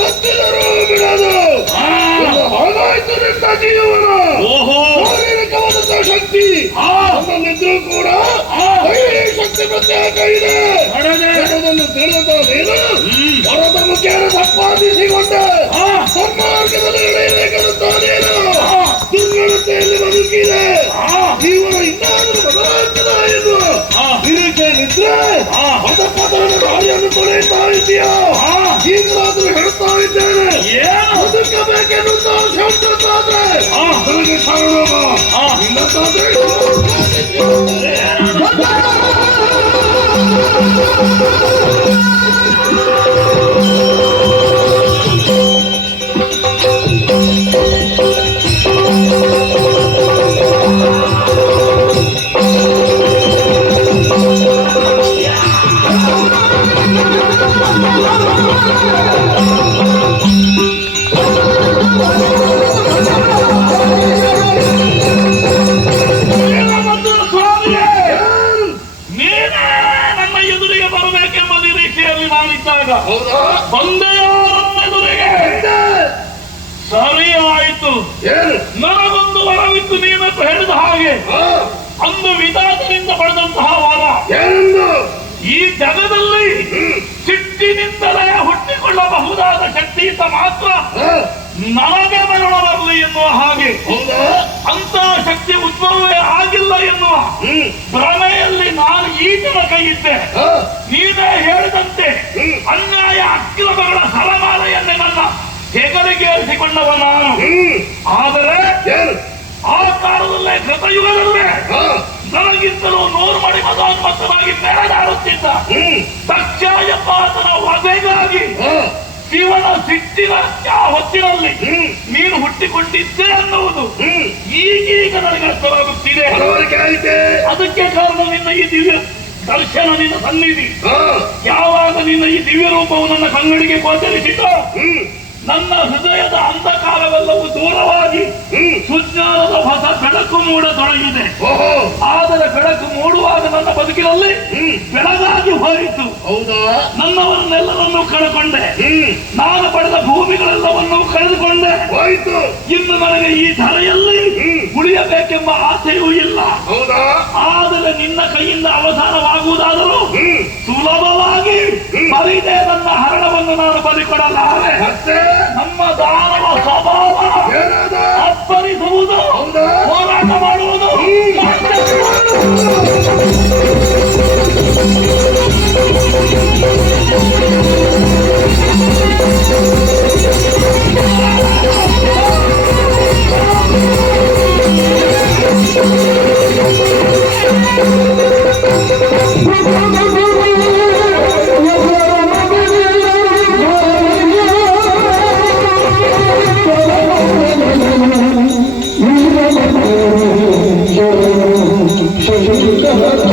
ಹೊತ್ತಿದರೂ ಬಿಡೋದು ಹಾಗಾಯ್ತು ನಿನ್ನ ಜೀವನ. ಶಾರೀರಿಕವಾದಂತಹ ಶಕ್ತಿ ನನ್ನಲ್ಲಿದ್ರೂ ಕೂಡ ಶಕ್ತಿ ಪ್ರತ್ಯೇಕ ಇದೆ. ಅದನ್ನು ತಿಳಿದ ನೀನು ಹೊರದ ಮುಖೇನ ಸಂಪಾದಿಸಿಕೊಂಡೆ ಸನ್ಮಾರ್ಗದಲ್ಲಿ ನಡೆಯಬೇಕಾದಂತಾನೇನು ದುರ್ಗಣತೆಯಲ್ಲಿ ಬದುಕಿದೆ. ಜೀವನ ಇನ್ನಾದರೂ ಬದಲಾಗ್ತದ ಎನ್ನುವ ನಿರೀಕ್ಷೆ ನಿದ್ರೆ ಅದನ್ನು ದಾರಿಯನ್ನು ತೊಳೆಯುತ್ತಾ ಇದೆಯಾ? ಈಗಲಾದ್ರೂ ಹೇಳ್ತಾ ಇದ್ದೇನೆ, ಬದುಕಬೇಕೆನ್ನುತ್ತಾ ಶಾಂತತಾದ್ರೆ ನನಗೆ ಕಾರಣ ಇಲ್ಲದಾದ್ರೆ ಸರಿ ಆಯಿತು. ನನಗೊಂದು ವರವಿತ್ತು ನೀನು ಹೇಳಿದ ಹಾಗೆ. ಅಂದು ವಿಧಾನದಿಂದ ಪಡೆದಂತಹ ವರ ಈ ಜಗದಲ್ಲಿ ಸಿಟ್ಟಿನಿಂದಲೇ ಹುಟ್ಟಿಕೊಳ್ಳಬಹುದಾದ ಶಕ್ತಿಯಿಂದ ಮಾತ್ರ ನನಗೆ ಮರಣ ಬರಲಿ ಎನ್ನುವ ಹಾಗೆ. ಅಂತ ಶಕ್ತಿ ಉದ್ಭವವೇ ಆಗಿಲ್ಲ ಎನ್ನುವ ಭ್ರಮೆಯಲ್ಲಿ ನಾನು ಈತನ ಕೈ ಇದ್ದೆ. ನೀನೇ ಹೇಳಿದಂತೆ ಅನ್ಯಾಯ ಅಕ್ರಮಗಳ ಸರಮಾಲೆಯನ್ನೇ ನನ್ನ ಹೆಗಲಿಗೇರಿಸಿಕೊಂಡವ ನಾನು. ಆದರೆ ಆ ಕಾಲದಲ್ಲೇ ಕೃತಯುಗದಲ್ಲೇ ನನಗಿಂತಲೂ 100 ಮಡಿ ಮದೋನ್ಮತ್ತನಾಗಿ ಮೆರೆದಾಡುತ್ತಿದ್ದ ದಕ್ಷ ಎಂಬ ಆತನ ವಧೆಗಾಗಿ ಶಿವನ ಸಿಟ್ಟಿನ ಹೊತ್ತಿನಲ್ಲಿ ನೀನು ಹುಟ್ಟಿಕೊಂಡಿದ್ದೆ ಅನ್ನುವುದು ಈಗೀಗ ನನಗೆ ಅರ್ಥವಾಗುತ್ತಿದೆ. ಅದಕ್ಕೆ ಕಾರಣ ನಿನ್ನ ಈ ದಿವ್ಯ ದರ್ಶನ, ನಿನ್ನ ಸನ್ನಿಧಿ. ಯಾವಾಗ ನಿನ್ನ ಈ ದಿವ್ಯ ರೂಪವು ನನ್ನ ಕಣ್ಣಡಿಗೆ ಗೋಚರಿಸಿತೋ ನನ್ನ ಹೃದಯದ ಅಂಧಕಾರವೆಲ್ಲವೂ ದೂರವಾಗಿ ಸುಜ್ಞಾನದ ಹೊಸ ಬೆಳಕು ಮೂಡತೊಡಗಿದೆ. ಆದರೆ ಬೆಳಕು ಮೂಡುವಾಗ ನನ್ನ ಬದುಕಿನಲ್ಲಿ ಬೆಳಗಾಗಿ ಹೋಯಿತು. ನನ್ನವರನ್ನೆಲ್ಲರನ್ನೂ ಕಳೆದುಕೊಂಡೆ. ನಾನು ಪಡೆದ ಭೂಮಿಗಳೆಲ್ಲವನ್ನೂ ಕಳೆದುಕೊಂಡೆ. ಇನ್ನು ನನಗೆ ಈ ಧರೆಯಲ್ಲಿ ಉಳಿಯಬೇಕೆಂಬ ಆಸೆಯೂ ಇಲ್ಲ. ಆದರೆ ನಿನ್ನ ಕೈಯಿಂದ ಅವಸಾನವಾಗುವುದಾದರೂ ಸುಲಭವಾಗಿ ಬರಿದೆ ನನ್ನ ಹರಣವನ್ನು ನಾನು ಬಲಿಕೊಡಲಾರೆ. ನಮ್ಮ ದಾನವ ಸ್ವಭಾವ ಅಪ್ಪರಿಸುವುದು, ಹೋರಾಟ ಮಾಡುವುದು. Shri